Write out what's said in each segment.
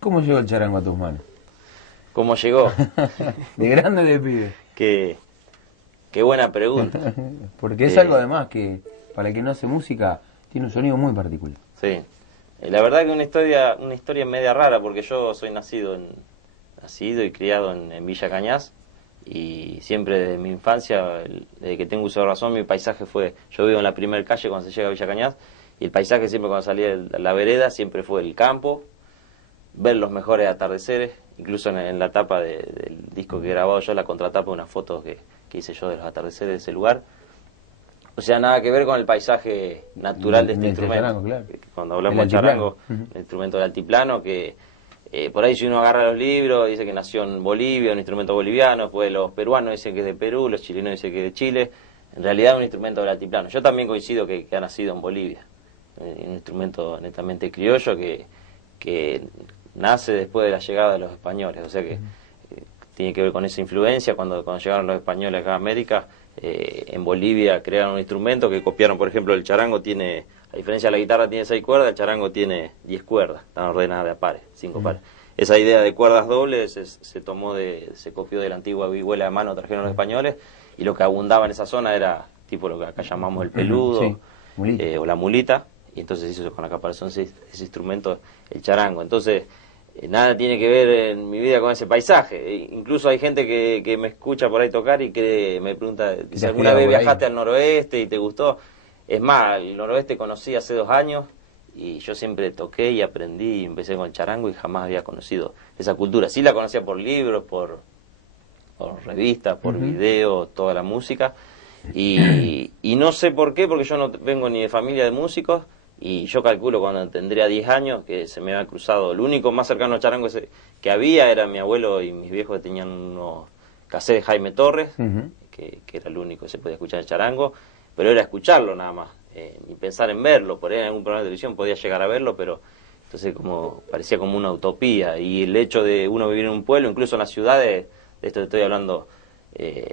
¿Cómo llegó el charango a tus manos? ¿Cómo llegó? ¿De grande o de pibe? Qué buena pregunta. Porque es algo además que, para el que no hace música, tiene un sonido muy particular. Sí. La verdad que una historia media rara, porque yo soy nacido y criado en Villa Cañas, y siempre desde mi infancia, desde que tengo uso de razón, mi paisaje fue, yo vivo en la primera calle cuando se llega a Villa Cañas, y el paisaje siempre cuando salía de la vereda siempre fue el campo, ver los mejores atardeceres, incluso en la tapa del disco que he grabado yo, la contratapa, unas fotos que hice yo de los atardeceres de ese lugar. O sea, nada que ver con el paisaje natural de este instrumento. Charango, claro. Cuando hablamos de charango, el instrumento del altiplano, que por ahí si uno agarra los libros, dice que nació en Bolivia, un instrumento boliviano, pues los peruanos dicen que es de Perú, los chilenos dicen que es de Chile. En realidad es un instrumento del altiplano. Yo también coincido que ha nacido en Bolivia. Un instrumento netamente criollo que nace después de la llegada de los españoles. O sea que tiene que ver con esa influencia. Cuando llegaron los españoles acá a América, en Bolivia crearon un instrumento que copiaron, por ejemplo, el charango tiene, a diferencia de la guitarra tiene 6 cuerdas, el charango tiene 10 cuerdas, están ordenadas de a pares, 5 pares. Esa idea de cuerdas dobles se copió de la antigua vihuela de mano, trajeron los españoles, y lo que abundaba en esa zona era tipo lo que acá llamamos el peludo, o la mulita, y entonces hizo con la caparazón ese instrumento, el charango. Entonces nada tiene que ver en mi vida con ese paisaje. Incluso hay gente que me escucha por ahí tocar y me pregunta si alguna vez viajaste al noroeste y te gustó. Es más, el noroeste conocí hace 2 años y yo siempre toqué y aprendí y empecé con el charango y jamás había conocido esa cultura. Sí la conocía por libros, por revistas, por video, toda la música. Y no sé por qué, porque yo no vengo ni de familia de músicos. Y yo calculo cuando tendría 10 años que se me había cruzado. Lo único más cercano al charango que había era mi abuelo y mis viejos que tenían unos cassettes de Jaime Torres, que era el único que se podía escuchar el charango, pero era escucharlo nada más, ni pensar en verlo. Por ahí en algún programa de televisión podía llegar a verlo, pero entonces parecía como una utopía. Y el hecho de uno vivir en un pueblo, incluso en las ciudades, de esto estoy hablando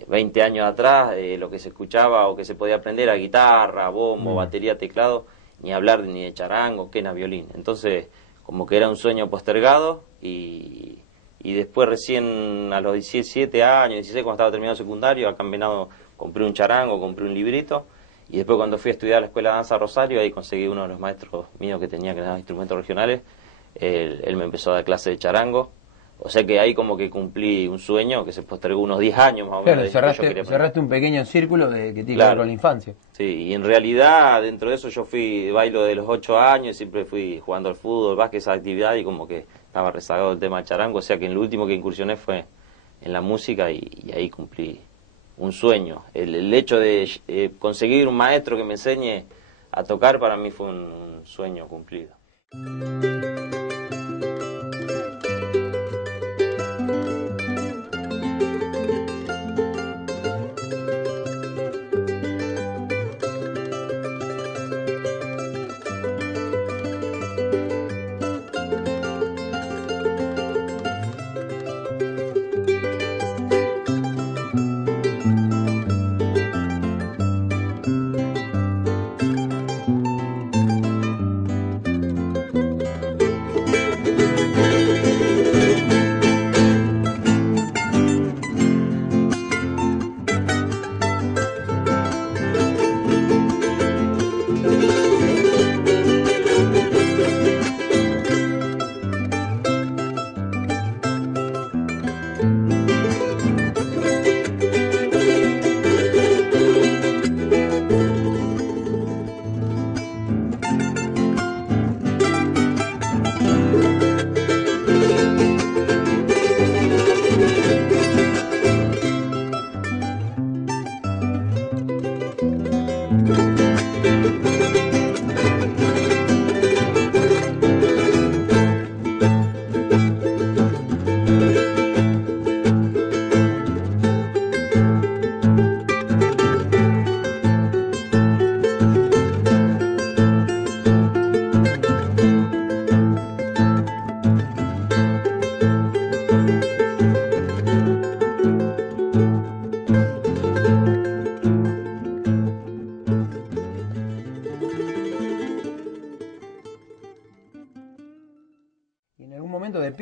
20 años atrás, lo que se escuchaba o que se podía aprender era guitarra, bombo, batería, teclado, ni hablar ni de charango, quena, violín. Entonces, como que era un sueño postergado y después recién a los 17 años, 16, cuando estaba terminando secundario, acá en Venado compré un charango, compré un librito y después cuando fui a estudiar a la Escuela de Danza Rosario, ahí conseguí uno de los maestros míos que tenía que dar instrumentos regionales, él me empezó a dar clase de charango. O sea que ahí como que cumplí un sueño que se postergó unos 10 años más o menos. Claro, cerraste un pequeño círculo que tiene que ver con la infancia. Sí, y en realidad dentro de eso yo bailo de los 8 años, siempre fui jugando al fútbol, básquet, esa actividad, y como que estaba rezagado el tema del charango. O sea que en lo último que incursioné fue en la música y ahí cumplí un sueño. El hecho de conseguir un maestro que me enseñe a tocar para mí fue un sueño cumplido.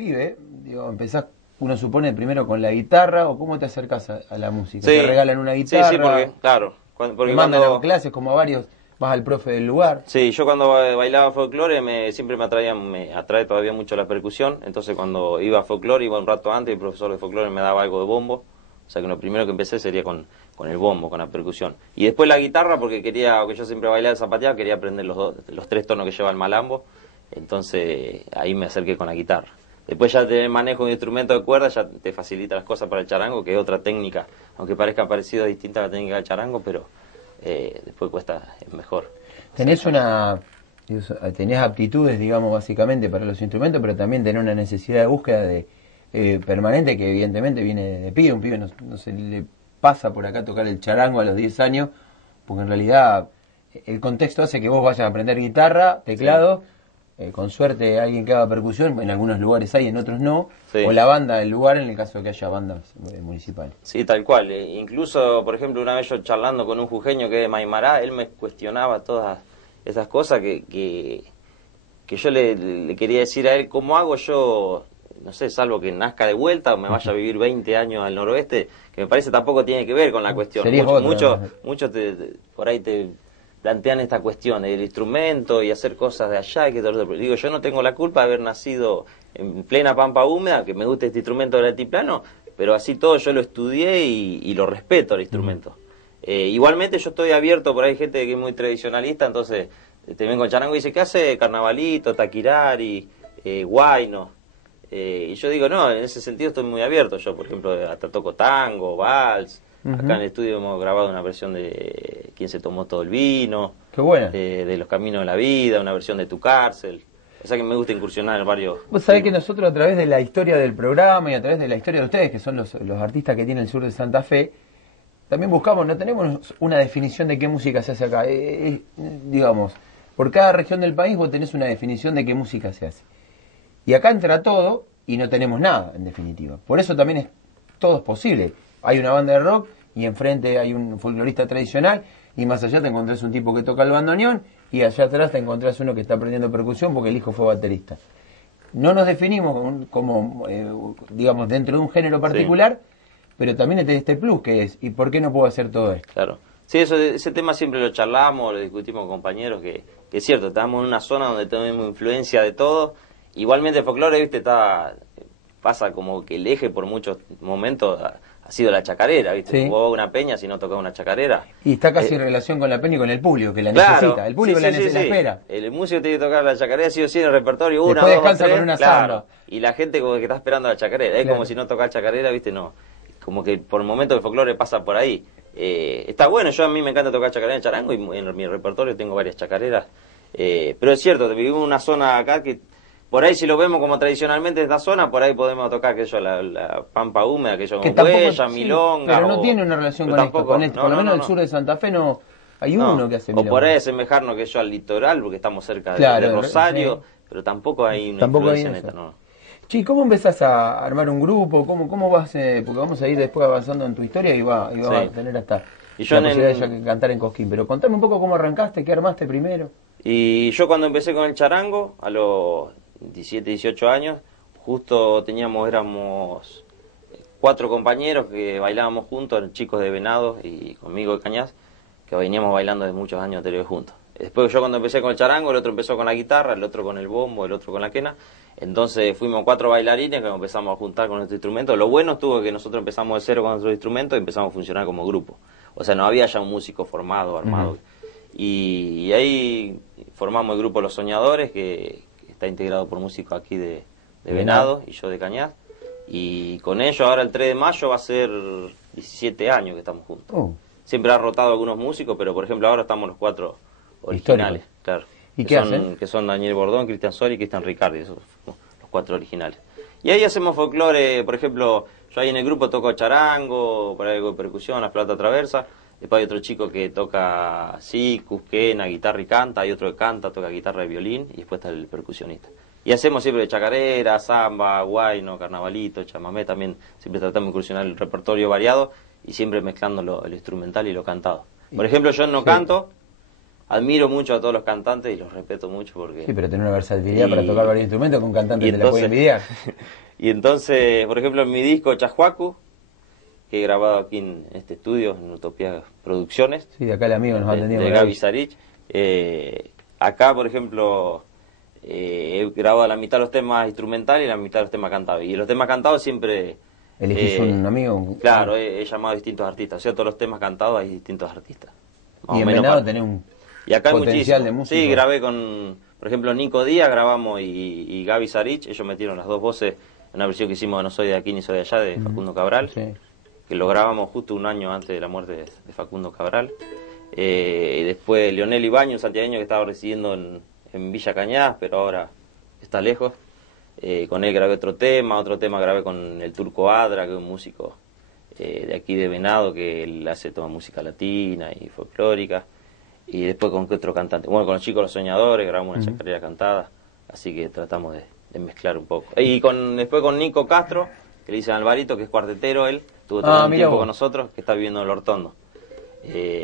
pibe, digo, empezás, uno supone primero con la guitarra, o cómo te acercás a la música. Sí. Te regalan una guitarra. Sí, porque, claro. Porque te mandan a clases como a varios, vas al profe del lugar. Sí, yo cuando bailaba folclore siempre me atrae todavía mucho la percusión, entonces cuando iba a folclore iba un rato antes y el profesor de folclore me daba algo de bombo, o sea que lo primero que empecé sería con el bombo, con la percusión. Y después la guitarra porque yo siempre bailaba zapateado, quería aprender los 3 tonos que lleva el malambo, entonces ahí me acerqué con la guitarra. Después ya tener manejo de un instrumento de cuerda ya te facilita las cosas para el charango, que es otra técnica, aunque parezca parecida, distinta a la técnica del charango, pero después es mejor. Tenés aptitudes, digamos, básicamente para los instrumentos, pero también tenés una necesidad de búsqueda permanente que evidentemente viene de pibe. Un pibe no se le pasa por acá a tocar el charango a los 10 años, porque en realidad el contexto hace que vos vayas a aprender guitarra, teclado, con suerte alguien que haga percusión, en algunos lugares hay, en otros no, o la banda del lugar en el caso de que haya bandas municipales. Sí, tal cual. Incluso, por ejemplo, una vez yo charlando con un jujeño que es de Maimará, él me cuestionaba todas esas cosas que yo le quería decir a él, ¿cómo hago yo, no sé, salvo que nazca de vuelta o me vaya a vivir 20 años al noroeste? Que me parece tampoco tiene que ver con la cuestión. Muchos por ahí te plantean esta cuestión del instrumento y hacer cosas de allá y que todo. Digo, yo no tengo la culpa de haber nacido en plena pampa húmeda, que me guste este instrumento del altiplano, pero así todo yo lo estudié y lo respeto el instrumento. Igualmente yo estoy abierto, por ahí hay gente que es muy tradicionalista, entonces te ven con charango y dice, ¿qué hace carnavalito, taquirari, guayno? Y yo digo, no, en ese sentido estoy muy abierto. Yo, por ejemplo, hasta toco tango, vals. Acá en el estudio hemos grabado una versión de Quién se tomó todo el vino. Qué buena. De Los caminos de la vida, una versión de Tu cárcel. O sea que me gusta incursionar en varios... Vos sabés que nosotros a través de la historia del programa y a través de la historia de ustedes, que son los artistas que tiene el sur de Santa Fe, también buscamos, no tenemos una definición de qué música se hace acá. Digamos, por cada región del país vos tenés una definición de qué música se hace. Y acá entra todo y no tenemos nada, en definitiva. Por eso también todo es posible. Hay una banda de rock y enfrente hay un folclorista tradicional y más allá te encontrás un tipo que toca el bandoneón y allá atrás te encontrás uno que está aprendiendo percusión porque el hijo fue baterista. No nos definimos como digamos, dentro de un género particular, pero también este plus que es, ¿y por qué no puedo hacer todo esto? Claro. Sí, ese tema siempre lo charlamos, lo discutimos con compañeros, que es cierto, estamos en una zona donde tenemos influencia de todo. Igualmente el folclore, viste, pasa como que el eje por muchos momentos ha sido la chacarera, viste. Sí. Vos una peña si no tocás una chacarera. Y está casi en relación con la peña y con el público, que la necesita. El público la espera. El músico tiene que tocar la chacarera, sí o sí, en el repertorio, una, después dos, descansa tres, con una claro. samba. Y la gente como que está esperando la chacarera. Es como si no tocás chacarera, viste, no. Como que por momentos el folclore pasa por ahí. Está bueno, a mí me encanta tocar chacarera en charango y en mi repertorio tengo varias chacareras. Pero es cierto, vivimos en una zona acá que por ahí si lo vemos como tradicionalmente esta zona, por ahí podemos tocar la pampa húmeda, huella, milonga. Pero no tiene una relación con esto, por lo menos el sur de Santa Fe no hay uno que hace milonga. O por ahí asemejarnos al litoral, porque estamos cerca de Rosario, pero tampoco hay una influencia neta, ¿no? Chi, ¿cómo empezás a armar un grupo? ¿Cómo vas? Porque vamos a ir después avanzando en tu historia y va a tener hasta la posibilidad de cantar en Cosquín. Pero contame un poco cómo arrancaste, qué armaste primero. Y yo cuando empecé con el charango, a los 17, 18 años, justo éramos 4 compañeros que bailábamos juntos, chicos de Venado y conmigo de Cañas, que veníamos bailando de muchos años anteriores juntos. Después yo cuando empecé con el charango, el otro empezó con la guitarra, el otro con el bombo, el otro con la quena. Entonces fuimos 4 bailarines que nos empezamos a juntar con nuestro instrumento. Lo bueno estuvo que nosotros empezamos de cero con nuestro instrumento y empezamos a funcionar como grupo. O sea, no había ya un músico formado, armado. Y ahí formamos el grupo Los Soñadores, que está integrado por músicos aquí de Venado y yo de Cañas. Y con ellos ahora el 3 de mayo va a ser 17 años que estamos juntos. Siempre ha rotado algunos músicos, pero por ejemplo ahora estamos los 4 originales. Claro. ¿Y qué hacen? Que son Daniel Bordón, Cristian Sori y Cristian Ricardi, esos los 4 originales. Y ahí hacemos folclore, por ejemplo, yo ahí en el grupo toco charango, por ahí algo de percusión, la flauta traversa. Después hay otro chico que toca sicus, quena, guitarra y canta. Hay otro que canta, toca guitarra y violín. Y después está el percusionista. Y hacemos siempre de chacarera, samba, guayno, carnavalito, chamamé. También siempre tratamos de incursionar el repertorio variado y siempre mezclando el instrumental y lo cantado. Por ejemplo, yo no canto, admiro mucho a todos los cantantes y los respeto mucho porque... Sí, pero tener una versatilidad para tocar varios instrumentos con cantantes te la puede envidiar. Y entonces, por ejemplo, en mi disco Chahuacu, que he grabado aquí en este estudio, en Utopía Producciones. Sí, de acá el amigo nos ha atendido. De Gaby Sarich. Acá, por ejemplo, he grabado la mitad de los temas instrumentales y la mitad de los temas cantados. Y los temas cantados siempre... ¿Elegís un amigo? Claro, he llamado a distintos artistas. O sea, todos los temas cantados hay distintos artistas. Y en Venado tenés un potencial de música. Sí, grabé con, por ejemplo, Nico Díaz, grabamos y Gaby Sarich. Ellos metieron las dos voces en una versión que hicimos de No soy de aquí ni soy de allá, de Facundo Cabral. Sí. Que lo grabamos justo un año antes de la muerte de Facundo Cabral. Y después Leonel Ibañez, un santiagueño que estaba residiendo en Villa Cañas, pero ahora está lejos. Con él grabé otro tema grabé con el Turco Adra, que es un músico de aquí de Venado, que él hace toda música latina y folclórica. Y después con otro cantante. Bueno, con los chicos Los Soñadores grabamos una chacarera cantada, así que tratamos de mezclar un poco. Y después con Nico Castro, que le dicen Alvarito, que es cuartetero él, estuvo todo un tiempo con nosotros, que está viviendo en el Hortondo.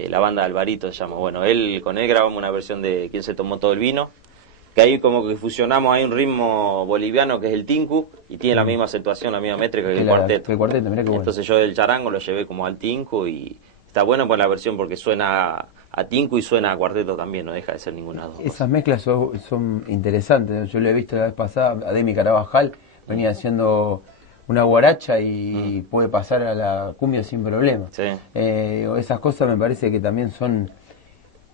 La banda Alvarito se llama. Bueno, con él grabamos una versión de Quién se tomó todo el vino, que ahí como que fusionamos, hay un ritmo boliviano que es el tinku, y tiene la misma acentuación, la misma métrica que el cuarteto. Mirá qué bueno. Entonces yo del charango lo llevé como al tinku, y está bueno por la versión porque suena a tinku y suena a cuarteto también, no deja de ser ninguna de las dos cosas. Esas mezclas son interesantes. Yo lo he visto la vez pasada, a Demi Carabajal venía haciendo una guaracha y puede pasar a la cumbia sin problema. Sí. Esas cosas me parece que también son,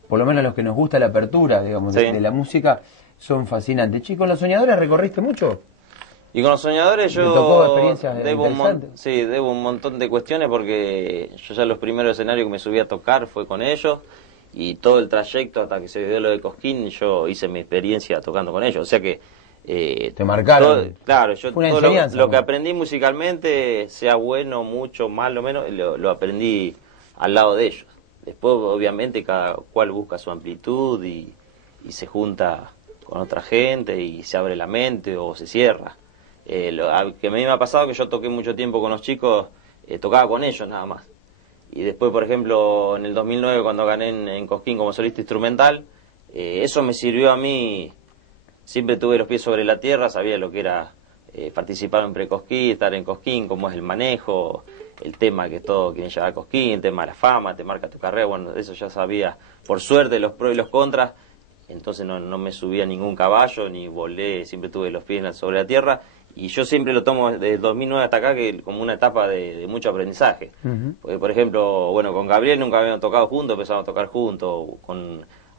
por lo menos a los que nos gusta la apertura, digamos, de la música, son fascinantes. Chico, ¿con Los Soñadores recorriste mucho? Y con Los Soñadores yo debo un montón de cuestiones, porque yo ya los primeros escenarios que me subí a tocar fue con ellos, y todo el trayecto hasta que se dio lo de Cosquín yo hice mi experiencia tocando con ellos, o sea que te marcaron. Claro, yo todo lo que aprendí musicalmente, sea bueno, mucho, malo, menos, lo aprendí al lado de ellos. Después obviamente cada cual busca su amplitud y se junta con otra gente y se abre la mente o se cierra. Que a mí me ha pasado que yo toqué mucho tiempo con los chicos, tocaba con ellos nada más. Y después, por ejemplo, en el 2009 cuando gané en Cosquín como solista instrumental, eso me sirvió a mí. Siempre tuve los pies sobre la tierra, sabía lo que era participar en Precosquín, estar en Cosquín, cómo es el manejo, el tema que todo quieren llevar a Cosquín, el tema de la fama, te marca tu carrera, bueno, eso ya sabía, por suerte, los pros y los contras. Entonces no me subí a ningún caballo, ni volé, siempre tuve los pies sobre la tierra, y yo siempre lo tomo desde 2009 hasta acá que como una etapa de mucho aprendizaje. Porque, por ejemplo, bueno, con Gabriel nunca habíamos tocado juntos, empezamos a tocar juntos,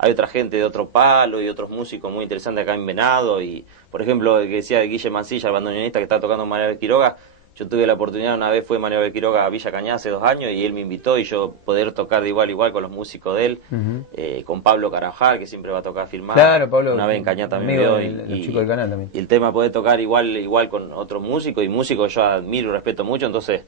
hay otra gente de otro palo y otros músicos muy interesantes acá en Venado, y por ejemplo, el que decía Guille Mancilla, el bandoneonista que está tocando Manuel Quiroga, yo tuve la oportunidad, una vez fue Manuel Quiroga a Villa Cañas hace 2 años y él me invitó y yo poder tocar de igual a igual con los músicos de él, con Pablo Carajal, que siempre va a tocar filmar. Claro, Pablo, una vez en Cañas también me dio, los chicos del canal también. Y el tema poder tocar igual con otros músicos, y músicos yo admiro y respeto mucho, entonces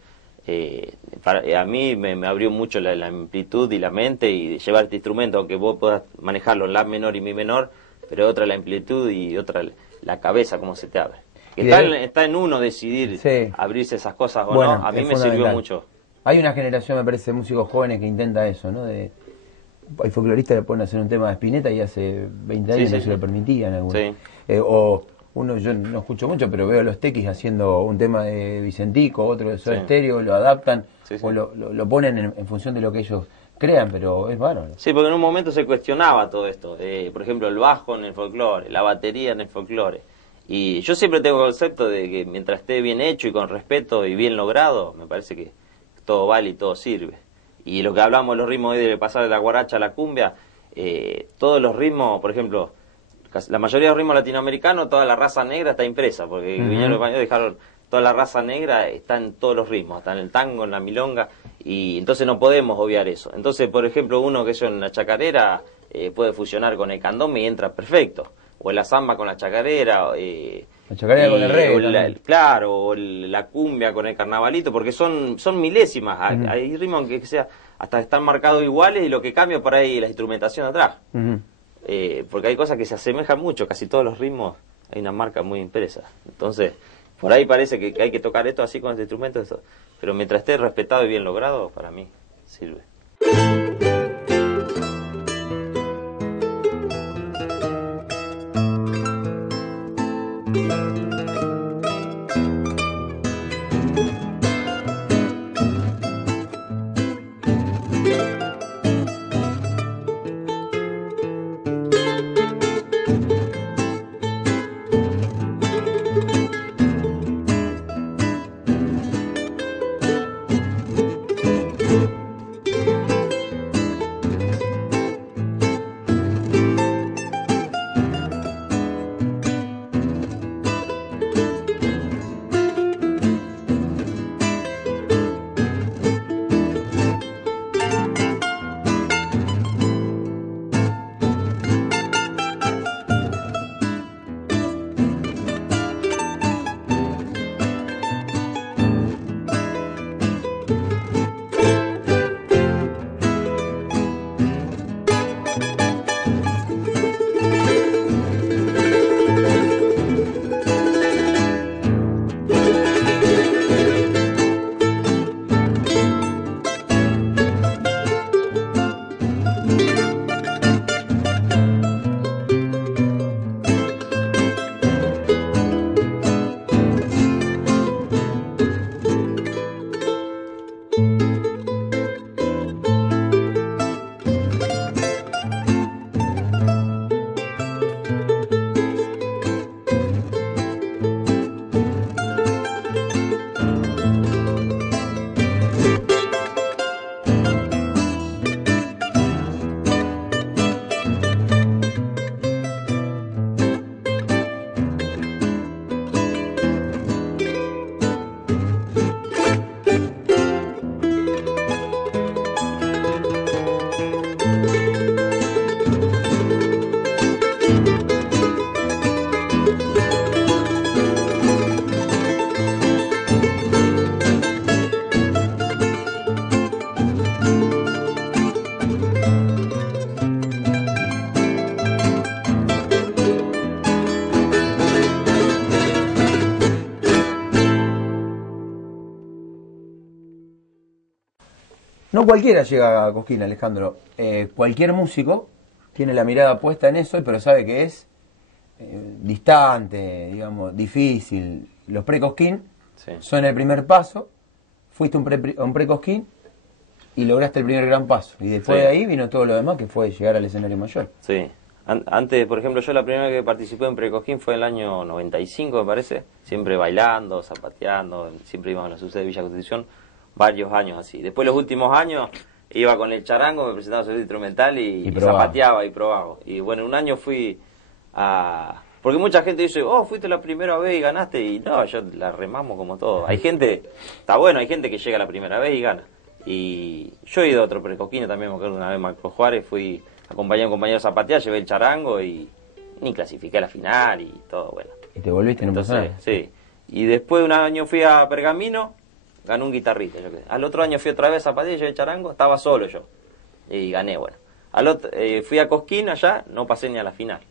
a mí me abrió mucho la amplitud y la mente, y llevar este instrumento, aunque vos puedas manejarlo en la menor y mi menor, pero otra la amplitud y otra la cabeza, como se te abre. Está en uno decidir abrirse esas cosas o no. A mí me sirvió mucho. Hay una generación, me parece, de músicos jóvenes que intenta eso, ¿no? Hay folcloristas que pueden hacer un tema de Spinetta y hace 20 años no se lo permitían. Yo no escucho mucho, pero veo a los tequis haciendo un tema de Vicentico, otro de Soda Stereo, lo adaptan o lo ponen en función de lo que ellos crean, pero es bárbaro. Sí, porque en un momento se cuestionaba todo esto. Por ejemplo, el bajo en el folclore, la batería en el folclore. Y yo siempre tengo el concepto de que mientras esté bien hecho y con respeto y bien logrado, me parece que todo vale y todo sirve. Y lo que hablamos de los ritmos de pasar de la guaracha a la cumbia, todos los ritmos, por ejemplo, la mayoría de los ritmos latinoamericanos, toda la raza negra está impresa, porque vinieron los españoles, dejaron toda la raza negra, está en todos los ritmos, está en el tango, en la milonga, y entonces no podemos obviar eso. Entonces, por ejemplo, uno que yo en la chacarera puede fusionar con el candombe y entra perfecto. O la samba con la chacarera, la chacarera con el reggae, claro, o la cumbia con el carnavalito, porque son milésimas. Hay ritmos que sea hasta están marcados iguales, y lo que cambia por ahí es la instrumentación atrás. Porque hay cosas que se asemejan mucho, casi todos los ritmos hay una marca muy impresa. Entonces, por ahí parece que hay que tocar esto así con este instrumento, pero mientras esté respetado y bien logrado, para mí sirve. No cualquiera llega a Cosquín, Alejandro. Cualquier músico tiene la mirada puesta en eso, pero sabe que es distante, digamos, difícil. Los pre-Cosquín son el primer paso. Fuiste a un pre-Cosquín y lograste el primer gran paso. Y después de ahí vino todo lo demás, que fue llegar al escenario mayor. Sí. Antes, por ejemplo, yo la primera vez que participé en pre-Cosquín fue en el año 95, me parece. Siempre bailando, zapateando, siempre íbamos a la Sucede de Villa Constitución, varios años así. Después los últimos años iba con el charango, me presentaba su instrumental y zapateaba y probaba. Y bueno, un año fui a... Porque mucha gente dice, oh, fuiste la primera vez y ganaste. Y no, yo la remamos como todo. Hay gente, está bueno, hay gente que llega la primera vez y gana. Y yo he ido a otro pre-Cosquín también, me acuerdo una vez en Marco Juárez, fui acompañé a un compañero a zapatear, llevé el charango y ni clasifiqué a la final y todo, bueno. ¿Y te volviste en un personaje? Sí. Y después de un año fui a Pergamino, gané un guitarrista, yo creo. Al otro año fui otra vez a zapatear, llevé el charango, estaba solo yo. Y gané, bueno. Fui a Cosquín allá, no pasé ni a la final.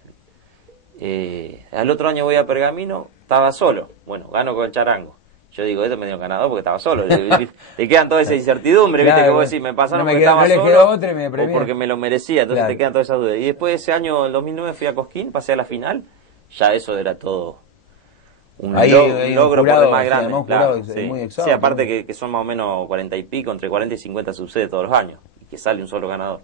Al otro año voy a Pergamino, estaba solo. Bueno, gano con el charango. Yo digo, esto me dio ganador porque estaba solo. Te quedan toda esa incertidumbre, claro, viste, que vos decís, me pasaron no porque estaba no solo otra y me o porque me lo merecía, entonces claro. te quedan todas esas dudas. Y después de ese año, el 2009, fui a Cosquín, pasé a la final, ya eso era todo un logro por demás grande. Claro, sí. Muy exhausto, sí, aparte que son más o menos 40 y pico, entre 40 y 50 sucede todos los años, y que sale un solo ganador.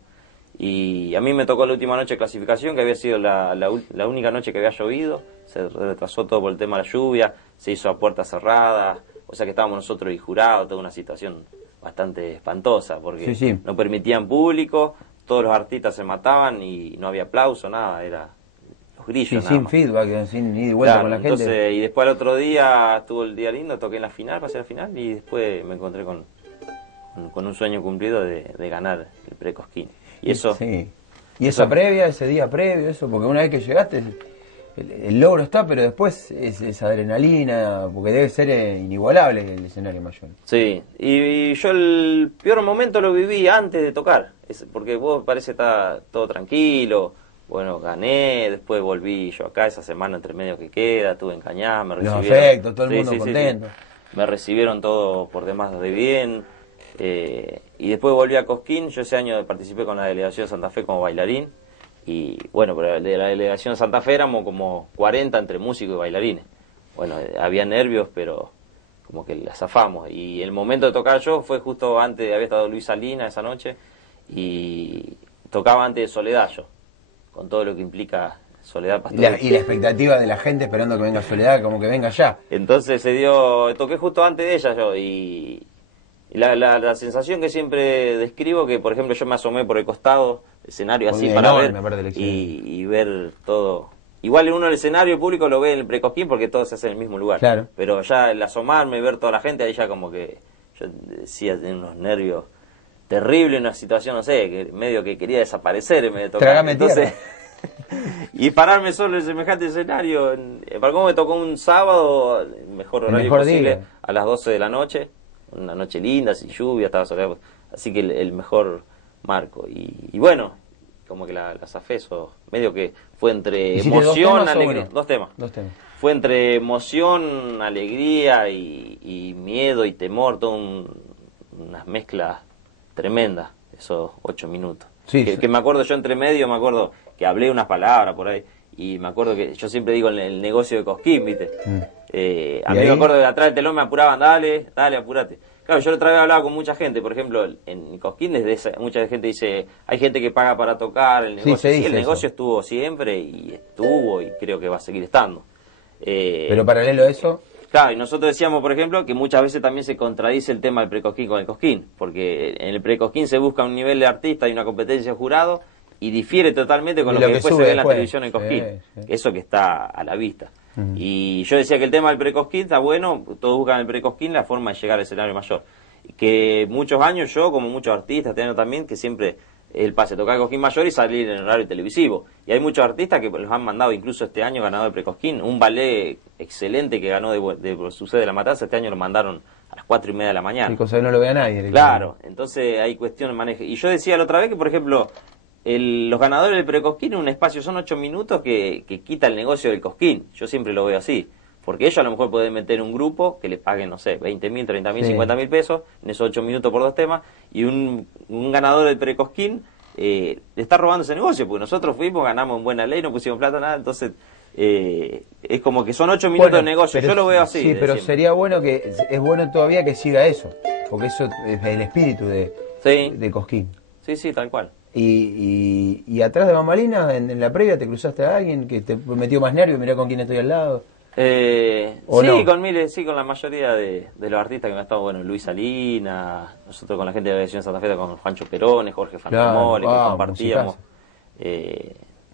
Y a mí me tocó la última noche de clasificación, que había sido la única noche que había llovido, se retrasó todo por el tema de la lluvia, se hizo a puertas cerradas, o sea que estábamos nosotros y jurados, toda una situación bastante espantosa, porque no permitían público, todos los artistas se mataban y no había aplauso, nada, era los grillos. Sí, sin feedback, sin ida y vuelta con la gente. Entonces, y después al otro día, estuvo el día lindo, toqué en la final, pasé a la final y después me encontré con un sueño cumplido de ganar el pre-Cosquín. Y eso... Sí. Y esa previa, ese día previo, eso, porque una vez que llegaste, el logro está, pero después es esa adrenalina, porque debe ser inigualable el escenario mayor. Sí, y yo el peor momento lo viví antes de tocar, porque vos parece está todo tranquilo, bueno, gané, después volví yo acá esa semana entre medio que queda, estuve en Cañá, me recibieron... Los afectos, todo el mundo contento. Me recibieron todo por demás de bien, y después volví a Cosquín, yo ese año participé con la delegación de Santa Fe como bailarín, y bueno, pero de la delegación de Santa Fe éramos como 40 entre músicos y bailarines. Bueno, había nervios, pero como que la zafamos. Y el momento de tocar yo fue justo antes, había estado Luis Salinas esa noche, y tocaba antes de Soledad yo, con todo lo que implica Soledad Pastor. Y la expectativa de la gente esperando que venga Soledad, como que venga ya. Entonces toqué justo antes de ella yo, y la sensación que siempre describo, que por ejemplo yo me asomé por el costado, escenario así para ver, y ver todo. Igual uno el escenario, el público lo ve en el pre-Cosquín porque todo se hace en el mismo lugar. Claro. Pero ya el asomarme, ver toda la gente, ahí ya como que yo decía, tenía unos nervios terribles, una situación, no sé, que medio que quería desaparecer en vez de tocar. Trágame entonces y pararme solo en semejante escenario, para cómo me tocó un sábado, el mejor horario posible, a las 12 de la noche. Una noche linda, sin lluvia, estaba soleado, así que el mejor marco. Y bueno, como que la zafé, eso medio que fue entre emoción, alegría. Dos temas. Fue entre emoción, alegría y miedo y temor, todo unas mezclas tremendas, esos 8 minutos. Que me acuerdo yo entre medio, me acuerdo que hablé unas palabras por ahí, y me acuerdo que yo siempre digo en el negocio de Cosquín, ¿viste? A mí me acuerdo que atrás del telón me apuraban, dale, apurate. Claro, yo otra vez hablaba con mucha gente, por ejemplo, en Cosquín mucha gente dice, hay gente que paga para tocar, el negocio, el negocio estuvo siempre y estuvo y creo que va a seguir estando. Pero paralelo a eso... Claro, y nosotros decíamos, por ejemplo, que muchas veces también se contradice el tema del pre-Cosquín con el Cosquín, porque en el pre-Cosquín se busca un nivel de artista y una competencia de jurado, y difiere totalmente con lo que después se ve en la televisión en Cosquín, eso que está a la vista. Y yo decía que el tema del pre-Cosquín está bueno, todos buscan el pre-Cosquín la forma de llegar al escenario mayor. Que muchos años yo, como muchos artistas, este año también, que siempre el pase tocar el Cosquín mayor y salir en horario televisivo. Y hay muchos artistas que los han mandado, incluso este año ganador del pre-Cosquín, un ballet excelente que ganó de Sucede de la Matanza, este año lo mandaron a las 4:30 de la mañana. Y cosa que no lo vea nadie. Claro, entonces hay cuestiones de manejo. Y yo decía la otra vez que, por ejemplo, los ganadores del pre-Cosquín en un espacio son 8 minutos que quita el negocio del Cosquín. Yo siempre lo veo así. Porque ellos a lo mejor pueden meter un grupo que les paguen, no sé, 20.000, 30.000, 50.000 pesos en esos 8 minutos por 2 temas, y un ganador del Precosquín le está robando ese negocio, porque nosotros fuimos, ganamos en buena ley, no pusimos plata, nada, entonces es como que son 8 minutos de negocio, yo lo veo así. Sí, pero sería bueno es bueno todavía que siga eso, porque eso es el espíritu de Cosquín. Sí, tal cual. Y atrás de bambalinas, en la previa, ¿te cruzaste a alguien que te metió más nervio? Mirá con quién estoy al lado. Sí, no? con la mayoría de los artistas que me han estado, bueno, Luis Salinas, nosotros con la gente de la Aviación Santa Fe, con Juancho Perone, Jorge Fantamole, que compartíamos,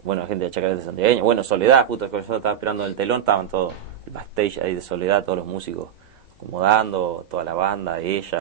bueno, la gente de Chacarete Santiagueño, bueno, Soledad, justo que yo estaba esperando en el telón, estaban todos, el backstage ahí de Soledad, todos los músicos acomodando, toda la banda, ella.